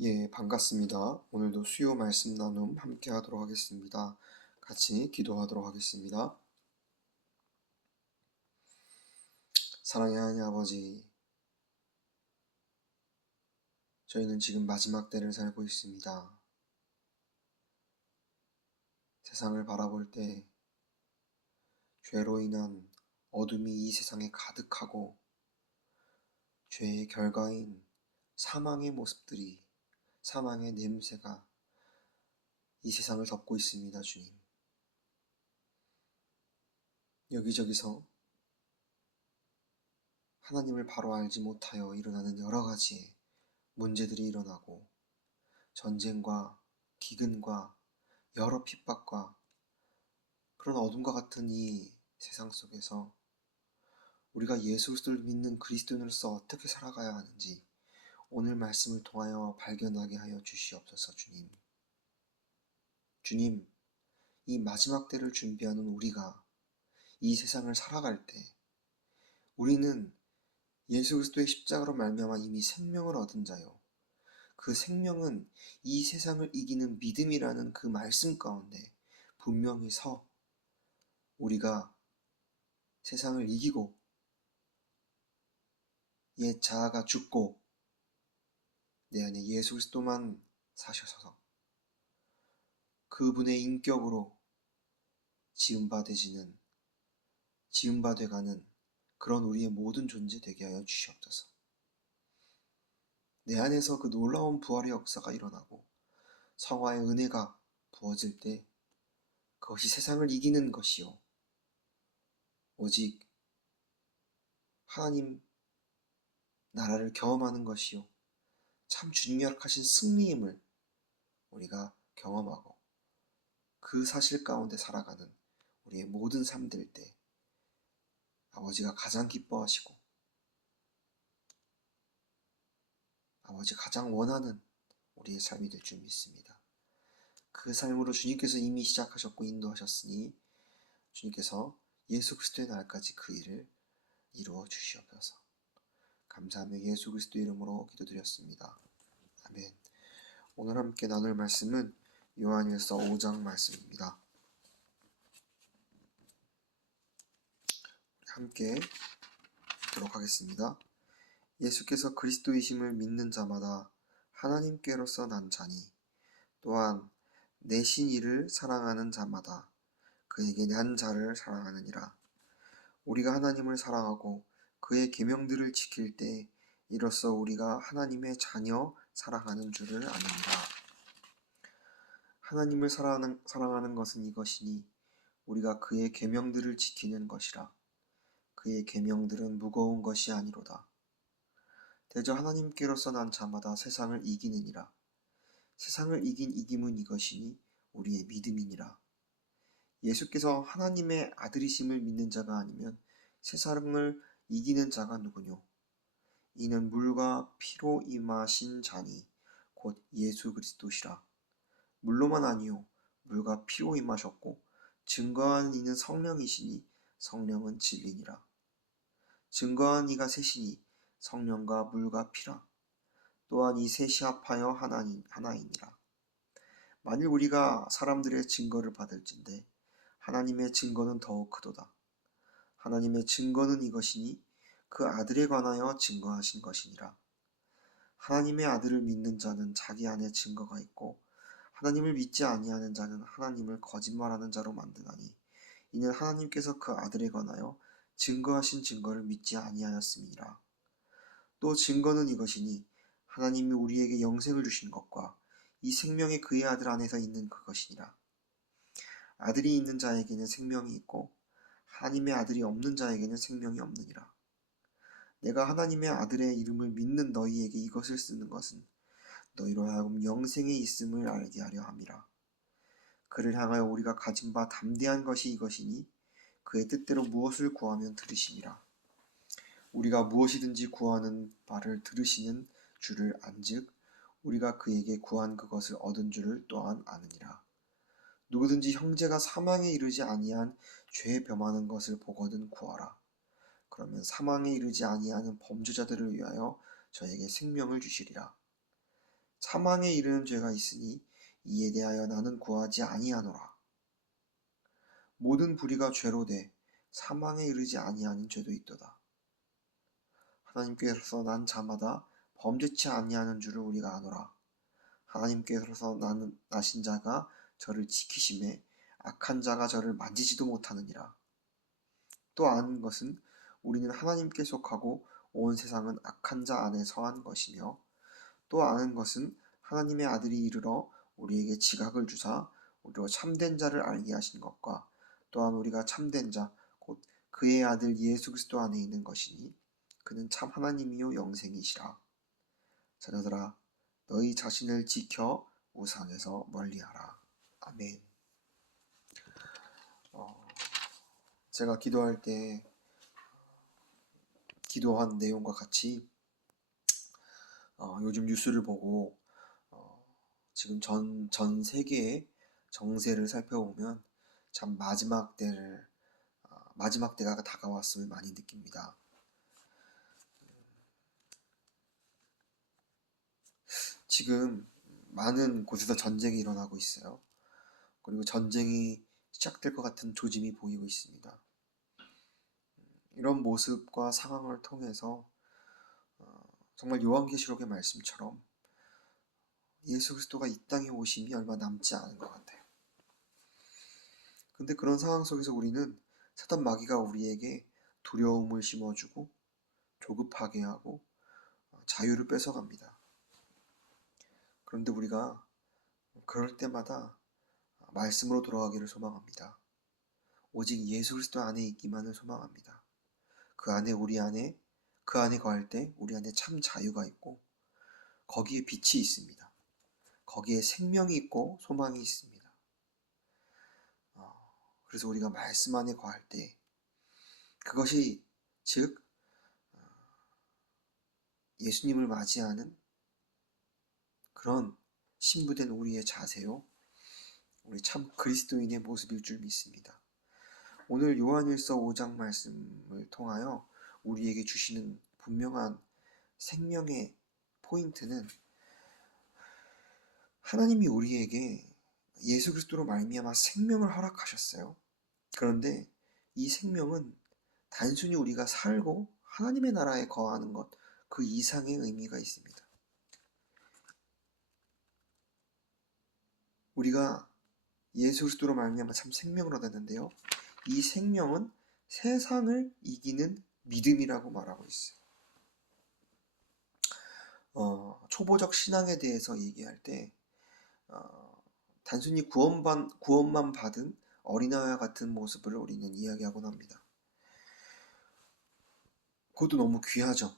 예, 반갑습니다. 오늘도 수요 말씀 나눔 함께 하도록 하겠습니다. 같이 기도하도록 하겠습니다. 사랑의 하나님 아버지, 저희는 지금 마지막 때를 살고 있습니다. 세상을 바라볼 때 죄로 인한 어둠이 이 세상에 가득하고 죄의 결과인 사망의 모습들이, 사망의 냄새가 이 세상을 덮고 있습니다, 주님. 여기저기서 하나님을 바로 알지 못하여 일어나는 여러 가지의 문제들이 일어나고 전쟁과 기근과 여러 핍박과 그런 어둠과 같은 이 세상 속에서 우리가 예수 그리스도를 믿는 그리스도인으로서 어떻게 살아가야 하는지 오늘 말씀을 통하여 발견하게 하여 주시옵소서. 주님, 주님, 이 마지막 때를 준비하는 우리가 이 세상을 살아갈 때 우리는 예수 그리스도의 십자가로 말미암아 이미 생명을 얻은 자요, 그 생명은 이 세상을 이기는 믿음이라는 그 말씀 가운데 분명히 서 우리가 세상을 이기고 옛 자아가 죽고 내 안에 예수 그리스도만 사셔서 그분의 인격으로 지음받아가는 그런 우리의 모든 존재 되게 하여 주시옵소서. 내 안에서 그 놀라운 부활의 역사가 일어나고 성화의 은혜가 부어질 때 그것이 세상을 이기는 것이요, 오직 하나님 나라를 경험하는 것이요, 참 주님이 허락하신 승리임을 우리가 경험하고 그 사실 가운데 살아가는 우리의 모든 삶 될 때 아버지가 가장 기뻐하시고 아버지 가장 원하는 우리의 삶이 될 줄 믿습니다. 그 삶으로 주님께서 이미 시작하셨고 인도하셨으니 주님께서 예수 그리스도의 날까지 그 일을 이루어 주시옵소서. 감사하며 예수 그리스도 이름으로 기도드렸습니다. 아멘. 오늘 함께 나눌 말씀은 요한일서 5장 말씀입니다. 함께 읽도록 하겠습니다. 예수께서 그리스도이심을 믿는 자마다 하나님께로서 난 자니 또한 내신 이를 사랑하는 자마다 그에게 난 자를 사랑하느니라. 우리가 하나님을 사랑하고 그의 계명들을 지킬 때 이로써 우리가 하나님의 자녀 사랑하는 줄을 아느니라. 하나님을 사랑하는 것은 이것이니 우리가 그의 계명들을 지키는 것이라. 그의 계명들은 무거운 것이 아니로다. 대저 하나님께로서 난 자마다 세상을 이기느니라. 세상을 이긴 이김은 이것이니 우리의 믿음이니라. 예수께서 하나님의 아들이심을 믿는 자가 아니면 세상을 이기는 자가 누구뇨? 이는 물과 피로 임하신 자니 곧 예수 그리스도시라. 물로만 아니요 물과 피로 임하셨고 증거한 이는 성령이시니 성령은 진리니라. 증거한 이가 셋이니 성령과 물과 피라. 또한 이 셋이 합하여 하나이니라. 만일 우리가 사람들의 증거를 받을진대 하나님의 증거는 더욱 크도다. 하나님의 증거는 이것이니 그 아들에 관하여 증거하신 것이니라. 하나님의 아들을 믿는 자는 자기 안에 증거가 있고 하나님을 믿지 아니하는 자는 하나님을 거짓말하는 자로 만드나니 이는 하나님께서 그 아들에 관하여 증거하신 증거를 믿지 아니하였음이니라. 또 증거는 이것이니 하나님이 우리에게 영생을 주신 것과 이 생명이 그의 아들 안에서 있는 그것이니라. 아들이 있는 자에게는 생명이 있고 하나님의 아들이 없는 자에게는 생명이 없느니라. 내가 하나님의 아들의 이름을 믿는 너희에게 이것을 쓰는 것은 너희로 하여금 영생에 있음을 알게 하려 함이라. 그를 향하여 우리가 가진 바 담대한 것이 이것이니 그의 뜻대로 무엇을 구하면 들으시니라. 우리가 무엇이든지 구하는 바를 들으시는 줄을 안즉 우리가 그에게 구한 그것을 얻은 줄을 또한 아느니라. 누구든지 형제가 사망에 이르지 아니한 죄에 범하는 것을 보거든 구하라. 그러면 사망에 이르지 아니하는 범죄자들을 위하여 저에게 생명을 주시리라. 사망에 이르는 죄가 있으니 이에 대하여 나는 구하지 아니하노라. 모든 불의가 죄로 돼 사망에 이르지 아니하는 죄도 있도다. 하나님께서 난 자마다 범죄치 아니하는 줄을 우리가 아노라. 하나님께서 나신 자가 저를 지키심에 악한 자가 저를 만지지도 못하느니라. 또 아는 것은 우리는 하나님께 속하고 온 세상은 악한 자 안에 서한 것이며, 또 아는 것은 하나님의 아들이 이르러 우리에게 지각을 주사 우리로 참된 자를 알게 하신 것과, 또한 우리가 참된 자 곧 그의 아들 예수 그리스도 안에 있는 것이니 그는 참 하나님이요 영생이시라. 자녀들아, 너희 자신을 지켜 우상에서 멀리하라. 아멘. 제가 기도할 때 기도한 내용과 같이 요즘 뉴스를 보고 지금 전 세계의 정세를 살펴보면 참 마지막 때가 다가왔음을 많이 느낍니다. 지금 많은 곳에서 전쟁이 일어나고 있어요. 그리고 전쟁이 시작될 것 같은 조짐이 보이고 있습니다. 이런 모습과 상황을 통해서 정말 요한계시록의 말씀처럼 예수 그리스도가 이 땅에 오심이 얼마 남지 않은 것 같아요. 근데 그런 상황 속에서 우리는 사단 마귀가 우리에게 두려움을 심어주고 조급하게 하고 자유를 뺏어갑니다. 그런데 우리가 그럴 때마다 말씀으로 돌아가기를 소망합니다. 오직 예수 그리스도 안에 있기만을 소망합니다. 그 안에 그 안에 거할 때 우리 안에 참 자유가 있고 거기에 빛이 있습니다. 거기에 생명이 있고 소망이 있습니다. 그래서 우리가 말씀 안에 거할 때 그것이 즉 예수님을 맞이하는 그런 신부된 우리의 자세요, 우리 참 그리스도인의 모습일 줄 믿습니다. 오늘 요한일서 5장 말씀을 통하여 우리에게 주시는 분명한 생명의 포인트는 하나님이 우리에게 예수 그리스도로 말미암아 생명을 허락하셨어요. 그런데 이 생명은 단순히 우리가 살고 하나님의 나라에 거하는 것, 그 이상의 의미가 있습니다. 우리가 예수 그리스도로 말미암아 참 생명을 얻었는데요, 이 생명은 세상을 이기는 믿음이라고 말하고 있어요. 초보적 신앙에 대해서 얘기할 때 단순히 구원만 받은 어린아이와 같은 모습을 우리는 이야기하곤 합니다. 그것도 너무 귀하죠.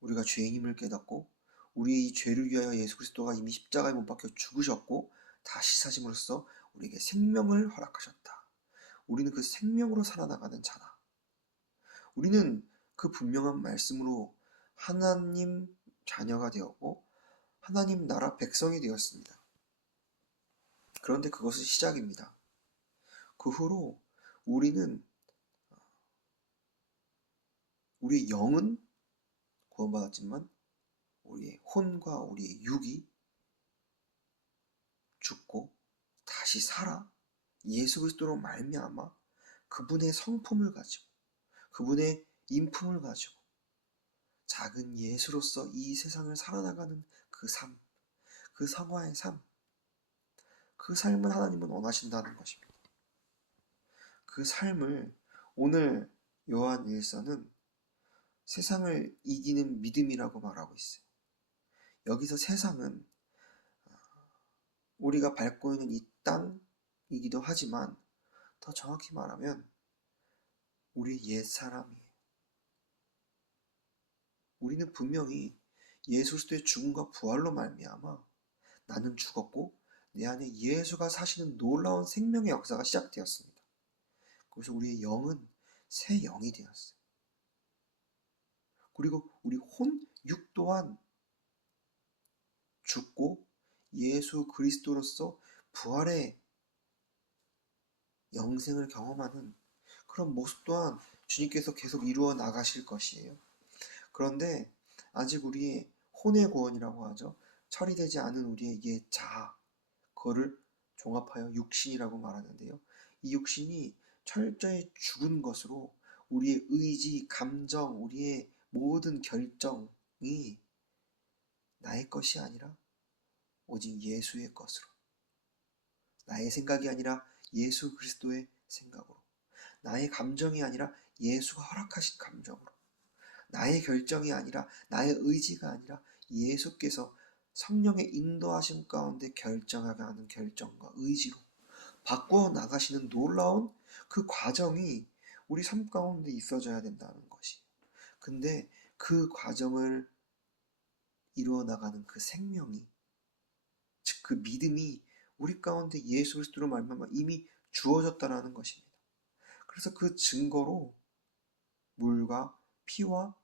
우리가 죄인임을 깨닫고 우리의 이 죄를 위하여 예수 그리스도가 이미 십자가에 못 박혀 죽으셨고 다시 사심으로써 우리에게 생명을 허락하셨다. 우리는 그 생명으로 살아나가는 자다. 우리는 그 분명한 말씀으로 하나님 자녀가 되었고 하나님 나라 백성이 되었습니다. 그런데 그것은 시작입니다. 그 후로 우리의 영은 구원받았지만 우리의 혼과 우리의 육이 죽고 다시 살아 예수 그리스도로 말미암아 그분의 성품을 가지고 그분의 인품을 가지고 작은 예수로서 이 세상을 살아나가는 그 삶, 그 성화의 삶, 그 삶을 하나님은 원하신다는 것입니다. 그 삶을 오늘 요한 1서는 세상을 이기는 믿음이라고 말하고 있어요. 여기서 세상은 우리가 밟고 있는 이 땅이기도 하지만 더 정확히 말하면 우리 옛사람이에요. 우리는 분명히 예수 그리스도의 죽음과 부활로 말미암아 나는 죽었고 내 안에 예수가 사시는 놀라운 생명의 역사가 시작되었습니다. 그래서 우리의 영은 새 영이 되었어요. 그리고 우리 육 또한 죽고 예수 그리스도로서 부활의 영생을 경험하는 그런 모습 또한 주님께서 계속 이루어 나가실 것이에요. 그런데 아직 우리의 혼의 구원이라고 하죠. 처리되지 않은 우리의 옛 자아, 그거를 종합하여 육신이라고 말하는데요. 이 육신이 철저히 죽은 것으로 우리의 의지, 감정, 우리의 모든 결정이 나의 것이 아니라 오직 예수의 것으로, 나의 생각이 아니라 예수 그리스도의 생각으로, 나의 감정이 아니라 예수가 허락하신 감정으로, 나의 결정이 아니라 나의 의지가 아니라 예수께서 성령의 인도하심 가운데 결정하게 하는 결정과 의지로 바꾸어 나가시는 놀라운 그 과정이 우리 삶 가운데 있어져야 된다는 것이. 근데 그 과정을 이루어 나가는 그 생명이, 즉 그 믿음이 우리 가운데 예수 그리스도로 말미암아 이미 주어졌다라는 것입니다. 그래서 그 증거로 물과 피와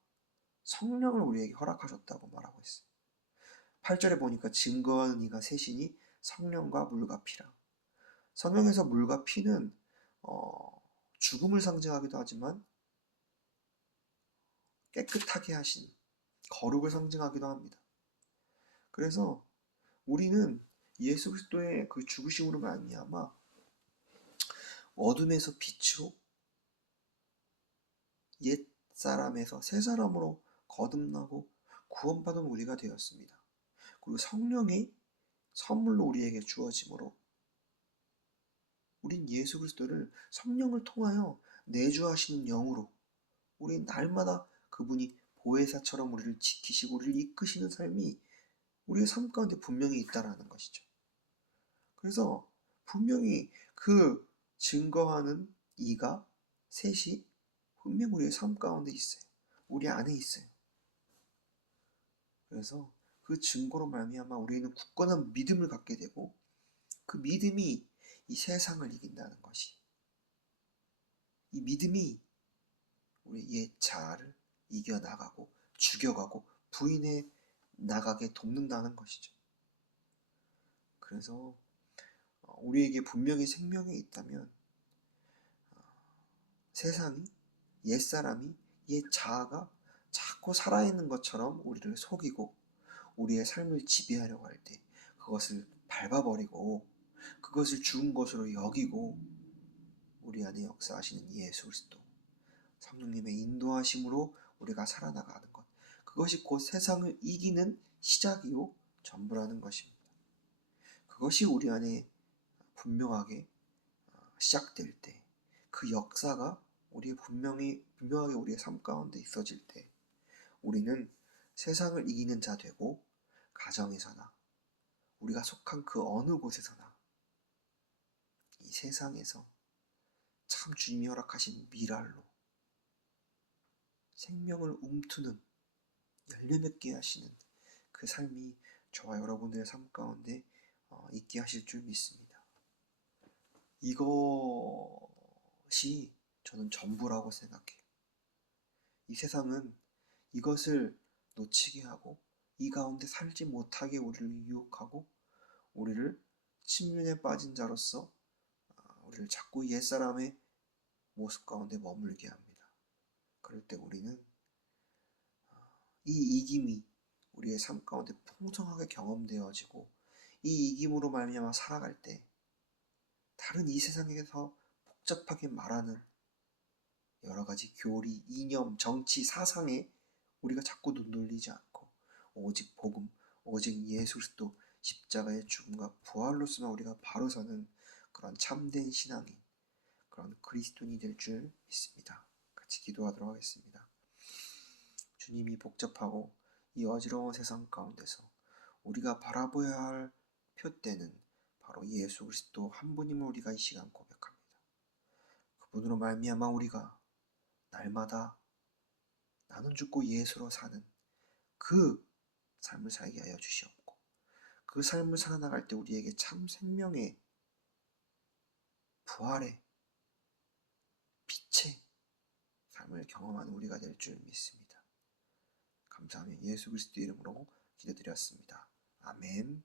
성령을 우리에게 허락하셨다고 말하고 있어요. 8절에 보니까 증거하는 이가 셋이니 성령과 물과 피라. 성경에서 물과 피는 죽음을 상징하기도 하지만 깨끗하게 하신 거룩을 상징하기도 합니다. 그래서 우리는 예수 그리스도의 그 죽으심으로 말미암아 어둠에서 빛으로, 옛 사람에서 새 사람으로 거듭나고 구원받은 우리가 되었습니다. 그리고 성령이 선물로 우리에게 주어짐으로 우린 예수 그리스도를 성령을 통하여 내주하시는 영으로 우리 날마다 그분이 보혜사처럼 우리를 지키시고 우리를 이끄시는 삶이 우리의 삶 가운데 분명히 있다라는 것이죠. 그래서 분명히 그 증거하는 이가 셋이 분명 우리의 삶 가운데 있어요. 우리 안에 있어요. 그래서 그 증거로 말미암아 우리는 굳건한 믿음을 갖게 되고 그 믿음이 이 세상을 이긴다는 것이, 이 믿음이 우리 옛 자아를 이겨나가고 죽여가고 부인해 나가게 돕는다는 것이죠. 그래서 우리에게 분명히 생명이 있다면 세상이, 옛사람이, 옛 자아가 자꾸 살아있는 것처럼 우리를 속이고 우리의 삶을 지배하려고 할 때 그것을 밟아버리고 그것을 죽은 것으로 여기고 우리 안에 역사하시는 예수 그리스도, 성령님의 인도하심으로 우리가 살아나가는 것, 그것이 곧 세상을 이기는 시작이요 전부라는 것입니다. 그것이 우리 안에 분명하게 시작될 때, 그 역사가 분명하게 우리의 삶 가운데 있어질 때 우리는 세상을 이기는 자 되고 가정에서나 우리가 속한 그 어느 곳에서나 이 세상에서 참 주님이 허락하신 미랄로 생명을 움트는, 열려맺게 하시는 그 삶이 저와 여러분들의 삶 가운데 있게 하실 줄 믿습니다. 이것이 저는 전부라고 생각해요. 이 세상은 이것을 놓치게 하고 이 가운데 살지 못하게 우리를 유혹하고 우리를 침륜에 빠진 자로서 우리를 자꾸 옛사람의 모습 가운데 머물게 합니다. 그럴 때 우리는 이 이김이 우리의 삶 가운데 풍성하게 경험되어지고 이 이김으로 말미암아 살아갈 때 다른 이 세상에서 복잡하게 말하는 여러 가지 교리, 이념, 정치, 사상에 우리가 자꾸 눈 돌리지 않고 오직 복음, 오직 예수 그리스도 십자가의 죽음과 부활로서만 우리가 바로 서는 그런 참된 신앙인, 그런 그리스도인이 될 줄 믿습니다. 같이 기도하도록 하겠습니다. 주님이 복잡하고 이 어지러운 세상 가운데서 우리가 바라보아야 할 표대는 바로 예수 그리스도 한 분임을 우리가 이 시간 고백합니다. 그분으로 말미암아 우리가 날마다 나는 죽고 예수로 사는 그 삶을 살게 하여 주시옵고 그 삶을 살아나갈 때 우리에게 참 생명의, 부활의, 빛의 삶을 경험하는 우리가 될 줄 믿습니다. 감사하며 예수 그리스도 이름으로 기도드렸습니다. 아멘.